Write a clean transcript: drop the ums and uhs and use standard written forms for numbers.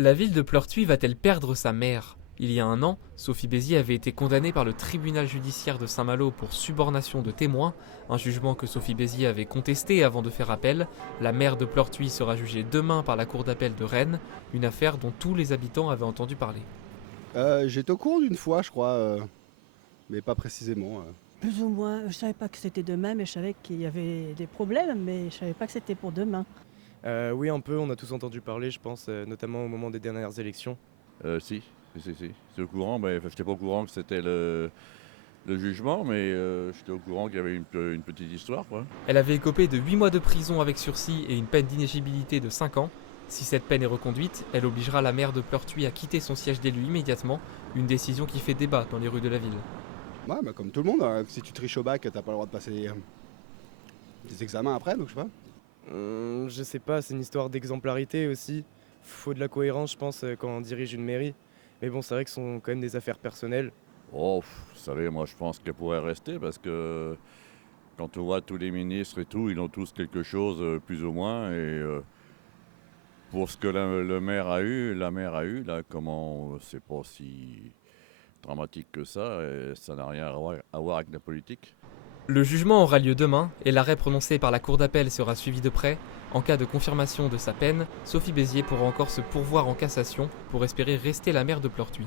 La ville de Pleurtuis va-t-elle perdre sa maire? Il y a un an, Sophie Bézier avait été condamnée par le tribunal judiciaire de Saint-Malo pour subornation de témoins, un jugement que Sophie Bézier avait contesté avant de faire appel. La maire de Pleurtuis sera jugée demain par la cour d'appel de Rennes, une affaire dont tous les habitants avaient entendu parler. J'étais au courant d'une fois, je crois, mais pas précisément. Plus ou moins, je savais pas que c'était demain, mais je savais qu'il y avait des problèmes, mais je savais pas que c'était pour demain. Oui, un peu, on a tous entendu parler, je pense, notamment au moment des dernières élections. Si. C'est au courant, mais je n'étais pas au courant que c'était le jugement, mais j'étais au courant qu'il y avait une petite histoire, quoi. Elle avait écopé de 8 mois de prison avec sursis et une peine d'inéligibilité de 5 ans. Si cette peine est reconduite, elle obligera la maire de Pleurtuis à quitter son siège d'élu immédiatement, une décision qui fait débat dans les rues de la ville. Ouais, bah comme tout le monde, hein, si tu triches au bac, t'as pas le droit de passer des examens après, donc je sais pas. Je sais pas, c'est une histoire d'exemplarité aussi. Faut de la cohérence, je pense, quand on dirige une mairie. Mais bon, c'est vrai que ce sont quand même des affaires personnelles. Oh, vous savez, moi je pense qu'elle pourrait rester parce que quand on voit tous les ministres et tout, ils ont tous quelque chose, plus ou moins, et pour ce que la maire a eu, là, comment, c'est pas si dramatique que ça, et ça n'a rien à voir avec la politique. Le jugement aura lieu demain et l'arrêt prononcé par la cour d'appel sera suivi de près. En cas de confirmation de sa peine, Sophie Bézier pourra encore se pourvoir en cassation pour espérer rester la maire de Pleurtuis.